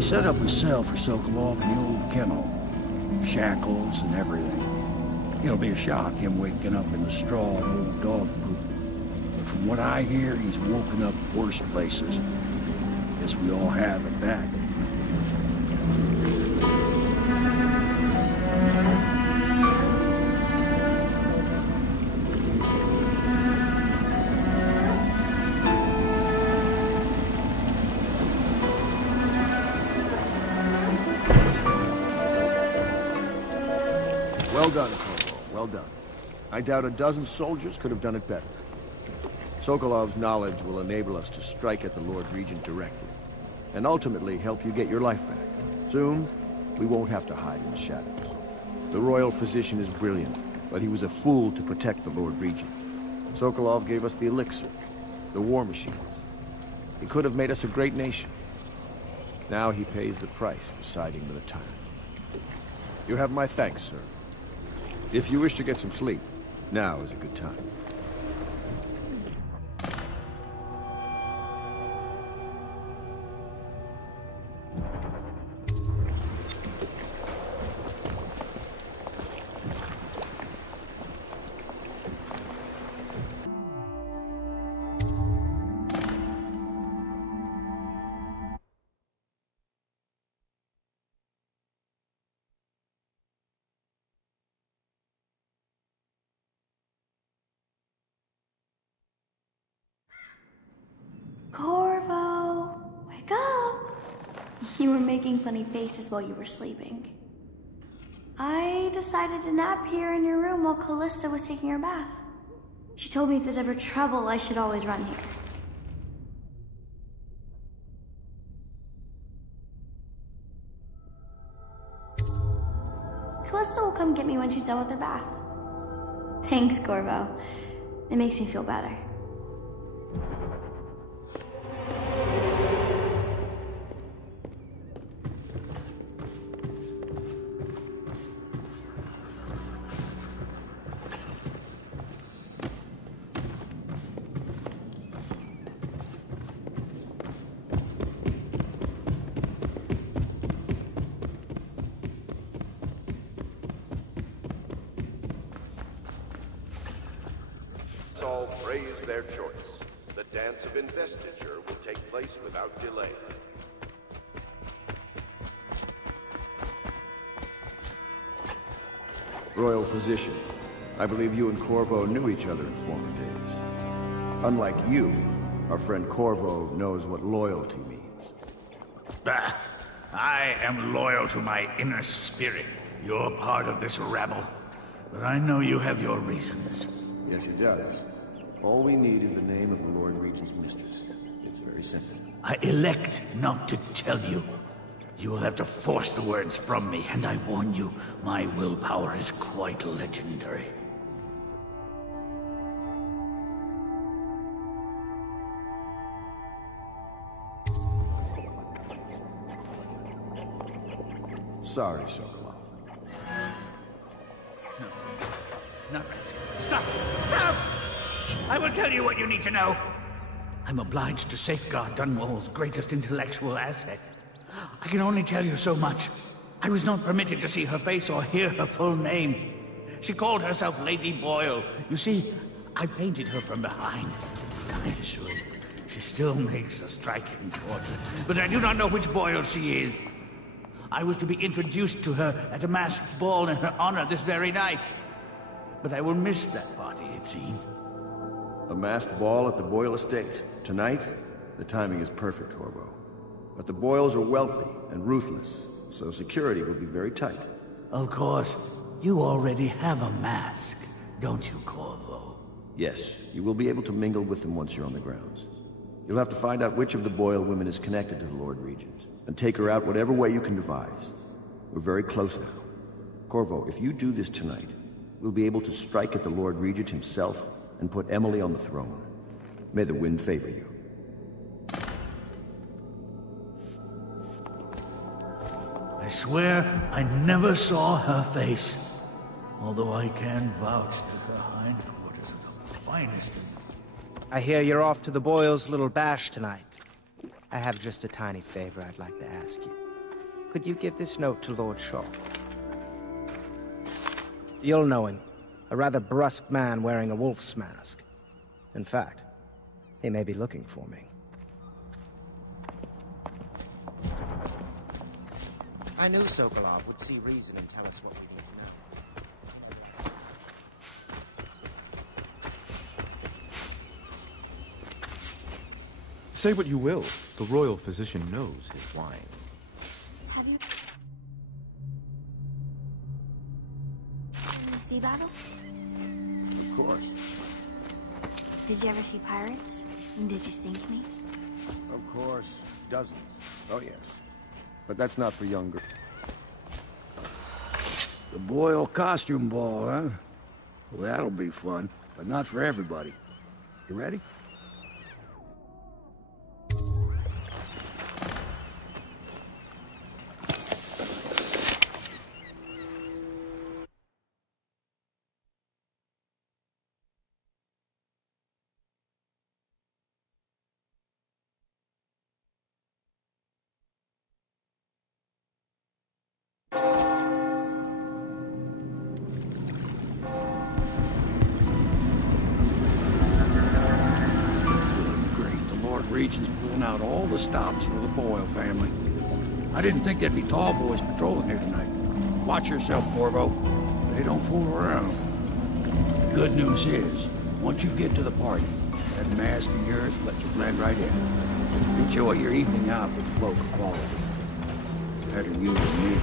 They set up a cell for Sokolov in the old kennel. Shackles and everything. It'll be a shock, him waking up in the straw and old dog poop. But from what I hear, he's woken up worse places. Guess we all have at that. Well done, Corvo. Well done. I doubt a dozen soldiers could have done it better. Sokolov's knowledge will enable us to strike at the Lord Regent directly, and ultimately help you get your life back. Soon, we won't have to hide in the shadows. The royal physician is brilliant, but he was a fool to protect the Lord Regent. Sokolov gave us the elixir, the war machines. He could have made us a great nation. Now he pays the price for siding with a tyrant. You have my thanks, sir. If you wish to get some sleep, now is a good time. Corvo, wake up! You were making funny faces while you were sleeping. I decided to nap here in your room while Callista was taking her bath. She told me if there's ever trouble, I should always run here. Callista will come get me when she's done with her bath. Thanks, Corvo. It makes me feel better. All praise their choice. The dance of investiture will take place without delay. Royal Physician, I believe you and Corvo knew each other in former days. Unlike you, our friend Corvo knows what loyalty means. Bah! I am loyal to my inner spirit. You're part of this rabble. But I know you have your reasons. Yes, he does. All we need is the name of the Lord Regent's mistress. It's very simple. I elect not to tell you. You will have to force the words from me, and I warn you, my willpower is quite legendary. Sorry, Sokolov. No, not right. Stop! Stop! I will tell you what you need to know. I'm obliged to safeguard Dunwall's greatest intellectual asset. I can only tell you so much. I was not permitted to see her face or hear her full name. She called herself Lady Boyle. You see, I painted her from behind. Naturally, she still makes a striking portrait, but I do not know which Boyle she is. I was to be introduced to her at a masked ball in her honor this very night. But I will miss that party, it seems. A masked ball at the Boyle estate. Tonight? The timing is perfect, Corvo. But the Boyles are wealthy and ruthless, so security will be very tight. Of course. You already have a mask, don't you, Corvo? Yes, you will be able to mingle with them once you're on the grounds. You'll have to find out which of the Boyle women is connected to the Lord Regent, and take her out whatever way you can devise. We're very close now. Corvo, if you do this tonight, we'll be able to strike at the Lord Regent himself and put Emily on the throne. May the wind favor you. I swear I never saw her face, although I can vouch that her hindquarters are the finest. I hear you're off to the Boyles' little bash tonight. I have just a tiny favor I'd like to ask you. Could you give this note to Lord Shaw? You'll know him. A rather brusque man wearing a wolf's mask. In fact, he may be looking for me. I knew Sokolov would see reason and tell us what we need to know. Say what you will, the royal physician knows his wines. Have you seen the sea battle? Of course. Did you ever see pirates? And did you sink me? Of course. Dozens. Oh, yes. But that's not for young girls. The Boyle costume ball, huh? Well, that'll be fun, but not for everybody. You ready? Region's pulling out all the stops for the Boyle family. I didn't think there'd be Tallboys patrolling here tonight. Watch yourself, Corvo. They don't fool around. The good news is, once you get to the party, that mask of yours lets you blend right in. Enjoy your evening out with the folk of quality. Better you than me.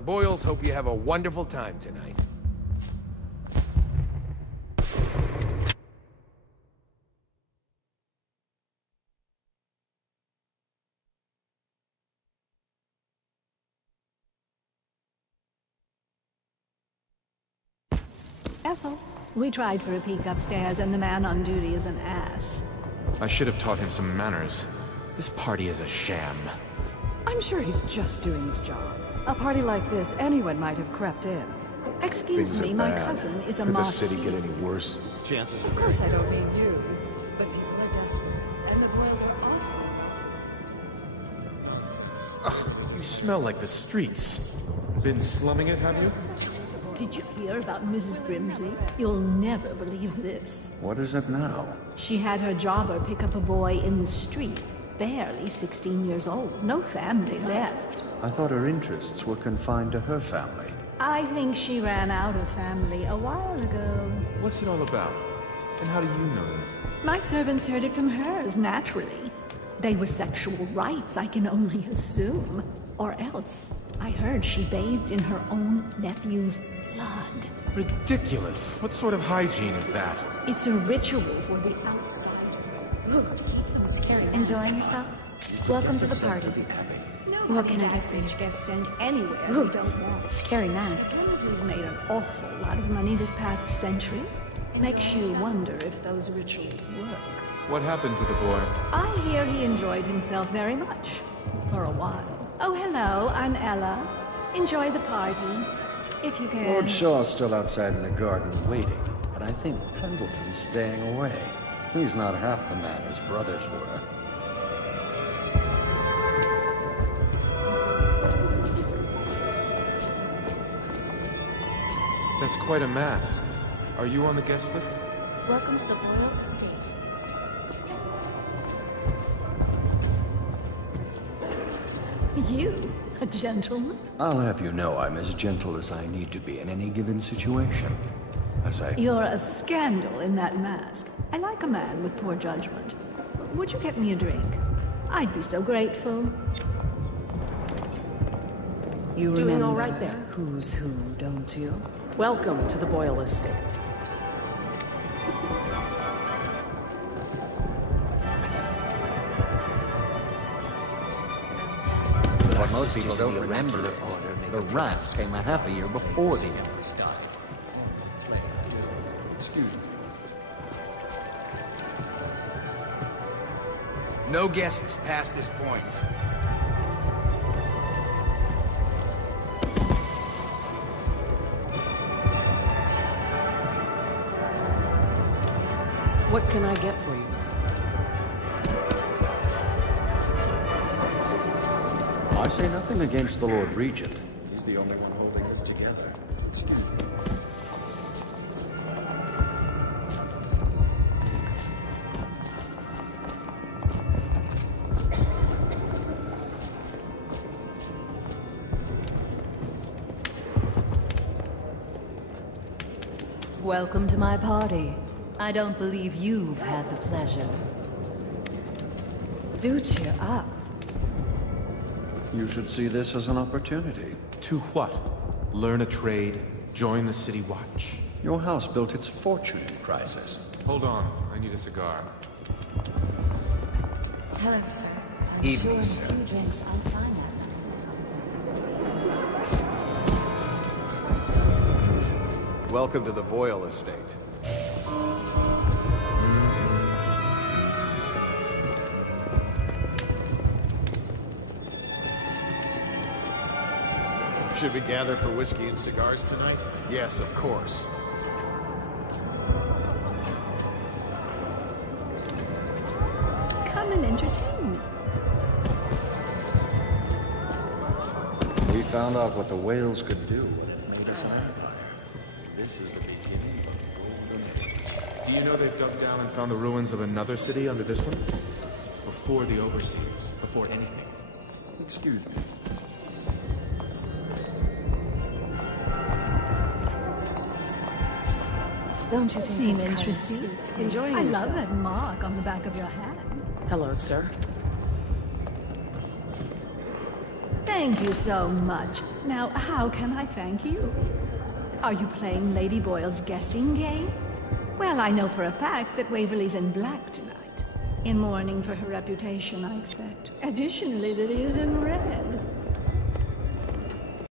The Boyles hope you have a wonderful time tonight. Ethel, we tried for a peek upstairs and the man on duty is an ass. I should have taught him some manners. This party is a sham. I'm sure he's just doing his job. A party like this, anyone might have crept in. Excuse me, my cousin is a Could the marquis. city get any worse? Chances Of course I don't mean you, but people are desperate, and the Boyles are awful. You smell like the streets. Been slumming it, have you? Did you hear about Mrs. Grimsley? You'll never believe this. What is it now? She had her jobber pick up a boy in the street, barely 16 years old, no family left. I thought her interests were confined to her family. I think she ran out of family a while ago. What's it all about? And how do you know this? My servants heard it from hers, naturally. They were sexual rights, I can only assume. Or else, I heard she bathed in her own nephew's blood. Ridiculous. What sort of hygiene is that? It's a ritual for the outsider. Keep them scary. Enjoying yourself? Welcome to the party. What can I get for you? Gets sent anywhere we don't want. Scary mask. Grimsley's made an awful lot of money this past century. Makes you wonder if those rituals work. What happened to the boy? I hear he enjoyed himself very much. For a while. Oh, hello, I'm Ella. Enjoy the party. If you can. Lord Shaw's still outside in the garden waiting, but I think Pendleton's staying away. He's not half the man his brothers were. That's quite a mask. Are you on the guest list? Welcome to the Boyle estate. You? A gentleman? I'll have you know I'm as gentle as I need to be in any given situation. As I... You're a scandal in that mask. I like a man with poor judgment. Would you get me a drink? I'd be so grateful. You Doing remember all right there. who's who, don't you? Welcome to the Boyle estate. What most people don't remember is the rats came a half a year before the Empress died. Excuse me. No guests past this point. What can I get for you? I say nothing against the Lord Regent. He's the only one holding us together. Excuse me. Welcome to my party. I don't believe you've had the pleasure. Do cheer up. You should see this as an opportunity. To what? Learn a trade? Join the city watch? Your house built its fortune in crisis. Hold on, I need a cigar. Hello, sir. I'm Evening, sure in a sir. few drinks I'll find that. Welcome to the Boyle estate. Should we gather for whiskey and cigars tonight? Yes, of course. Come and entertain me. We found out what the whales could do when it made us an empire. This is the beginning of the golden age. Do you know they've dug down and found the ruins of another city under this one? Before the Overseers, before anything. Excuse me. Don't you think Seem this kind of interesting. suits me? Enjoying I yourself. love that mark on the back of your hand. Hello, sir. Thank you so much. Now, how can I thank you? Are you playing Lady Boyle's guessing game? Well, I know for a fact that Waverly's in black tonight. In mourning for her reputation, I expect. Additionally, Lily is in red.